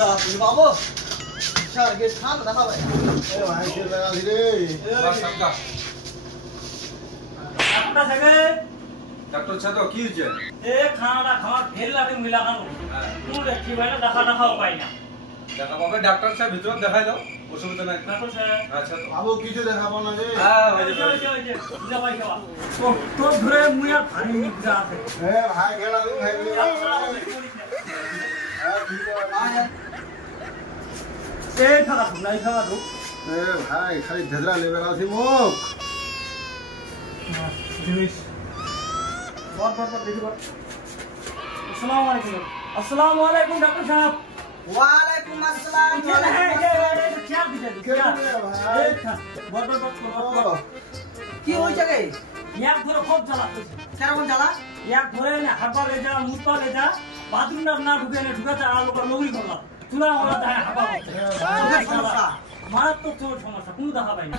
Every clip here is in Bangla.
दा তুমি বাবু স্যার গে খান দেখা ভাই এ ভাই কে লাগা দিরে বাস আপকা आपका सगे डॉक्टर छतो की जे ए खाना खावा फेल लागे मिला खानो तू देखी भाई ना दखा दखा उपाय ना দেখা পাবে ডাক্তার সাহেব ভিতর দেখাই দাও অসুবিধা নাই डॉक्टर साहब আচ্ছা তো বাবু কিছু দেখাবো না রে হ্যাঁ ओए হয়ে যাবে ओए जा भाई जावा तो घरे मुया भारी निकजा আছে এ ভাই গেলা দিন ভাই হ্যাঁ ঠিক আছে ए थाला सुनाई खावा दो এ ভাই খালি ঝগড়া লেবে রাখি মুখ জিনিস बहुत देखी बात अस्सलाम वालेकुम डॉक्टर साहब ওয়ালাইকুম আসসালাম चल है ये क्या दीजिए क्या ভাই बहुत কি হইছে রে यार ধরে খুব জ্বালাচ্ছে কেমন জ্বালা यार ধরে না হাবা ले जा মুতা ले जा बाथरूम ना ঢুকে না ঢুকাতে আলো করে লগই করলাম চুলা ওরা দেয় হাবা সমস্যা মারাত্মক সমস্যা কোন দেখা পাই না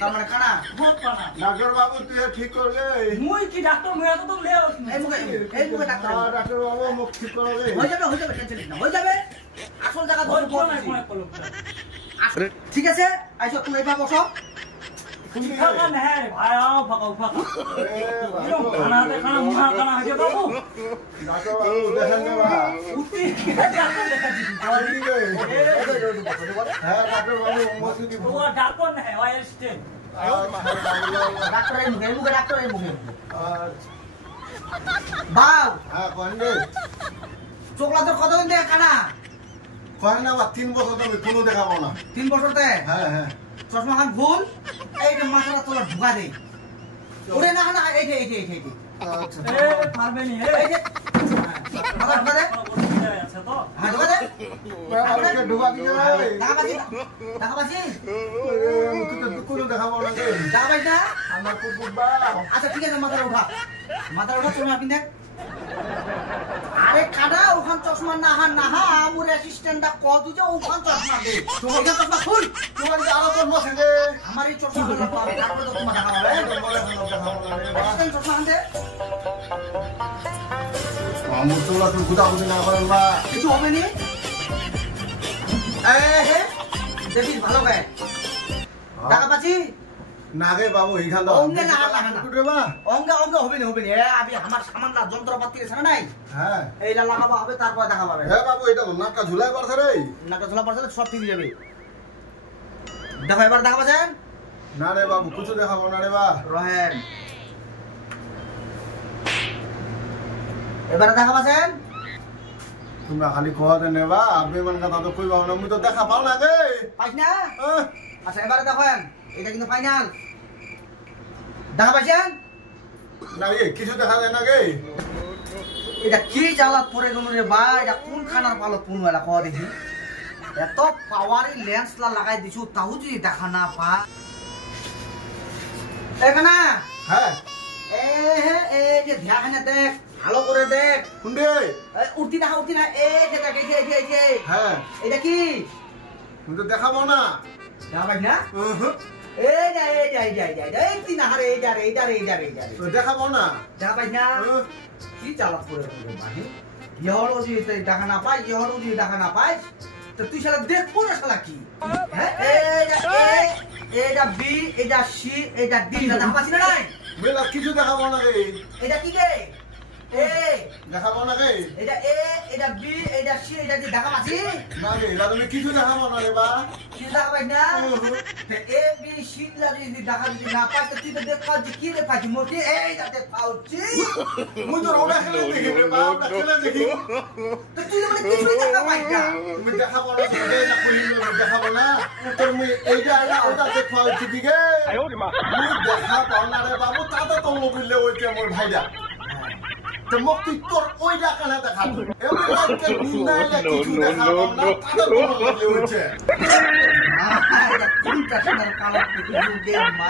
তার মানে খানা বহুত পানা ডাক্তার বাবু তুই ঠিক করবে মুই কি ডাক্তার মুই তো লে এই মুখে ডাক্তার ডাক্তার বাবু মুখ ঠিক করবে হয়ে যাবে টেনশন না হয়ে যাবে আসল জায়গা ধরে পড়ছি ঠিক আছে আইসো তুমি এবার বসো খানা না হে ভাই আও ফাকা এ এরকম খানা মুহা খানা হয়ে বাবু ডাক্তার বাবু দেখেন না বা উঠি ডাক্তার দেখা দিবি হ্যাঁ ডাক্তার বাবু মুখ দিব ও ডাক্তার না হে ওয়াই স্টেন ডাক্তার এই মুখে ডাক্তার এই মুখে বাউ হ্যাঁ কোন রে চোখলা তোর কতদিন থেকে খানা কয় না বা 3 বছর ধরে কোনো দেখাবো না 3 বছর থেকে হ্যাঁ হ্যাঁ চশমা খান ভুল এই যে মাথাটা তোলা ঢুকা দে ওরে না না এই আচ্ছা এ পারবে নি এই যে মাথা ঢুকা দে আছে তো হ্যাঁ ঢুকা দে আমাকে ঢুকা দিতে রে দেখা পাচ্ছি মুখ তো কোনো দেখাবো না রে দেখা পাইছ না আমার কুকুর বা আচ্ছা ঠিক আছে মাথাটা উঠা চশমা পিন দেখ আরে কাটা ওখান চশমা নাহা আমার অ্যাসিস্ট্যান্টটা কত যে ওখান চশমা দে তোমার চশমা খুল তোমার যে আরো চশমা আছে রে আমার এই চশমা পাবে তারপরে তো তোমার দেখা হবে বলে দেখাবো না রে অ্যাসিস্ট্যান্ট চশমা আনতে আমার তোলা তো গুদা বুঝি না করেন বা কিছু হবে নি হে দেখিস ভালো গায়ে টাকা পাচ্ছি না রে বাবু এইখান দাও অঙ্গে না কুকুর বা অঙ্গে হবে নি আমি আমার সামান না যন্ত্রপাতি আছে না নাই হ্যাঁ এইলা লাগাবো হবে তারপর দেখা পাবে হ্যাঁ বাবু এটা তো নাকটা ঝুলাই পারছে রে নাটা ঝোলা পড়ছে সব ঠিক হয়ে যাবে দেখো এবার দেখা পাচ্ছেন না রে বাবু কিছু দেখাবো না রে বা রহেন এবারে দেখা পাচ্ছেন তোমরা খালি কোয়া দেন রে বা আপনি মান কথা তো কইবা না মুই তো দেখা পাও না রে পাইছ না আচ্ছা এবারে দেখেন এটা কিন্তু ফাইনাল দেখা পাইছেন না রে কিছু দেখা যায় না রে এটা কি জ্বালা পড়ে গেল রে ভাই এটা কোন খানার পালত কোন বেলা খাওয়া দেখি এত পাওয়ারি লেন্স লাগাই দিছু তাও যদি দেখা না পা এখানে হ্যাঁ এই যে ধ্যানে দেখ ভালো করে দেখ কুন্ডে উঠতি না এই যে দেখ এই যে হ্যাঁ এটা কি মুই তো দেখাবো না দেখা পাই না এই কি না হারে এই তো দেখাবো না দেখা পাই না কি চালাক করে বাহি ইহর যদি দেখা না পাই ইহর যদি দেখা না পাই তো তুই শালা দেখবো না শালা কি হ্যাঁ এটা বি এটা সি এটা ডি না দেখা পাচ্ছি না নাই বেলা কিছু দেখাবো না রে এটা কি রে এ দেখাবো না রে এটা এ এটা বি এটা সি এটা ডি দেখা পাচ্ছি না রে এটা তুমি কিছু দেখাবো না রে বা কি দেখা পাই না এ বি সি লা যদি দেখা যদি না পাই তো তুই তো দেখ পাচ্ছি কি রে পাচ্ছি মোটি এই যাতে পাচ্ছি মুই তো ওটা খেলে দেখি রে বা ওটা খেলে দেখি তো তুই মানে কিছুই দেখা পাই না তুমি দেখাবো না তুমি না কইলে দেখাবো না তোর মুই এইটা ওটা দেখাও ঠিকই গে মুই দেখা পাও না রে বাবু তা তো তোর বললে ওইটা মোর ভাইরা তো মোক তুই তোর ওই ডাকানা দেখাবো এমন একটা দিন না এলে কিছু দেখাবো না তা তো তোর বললে ওইটা কোনটা সোনার কালো মা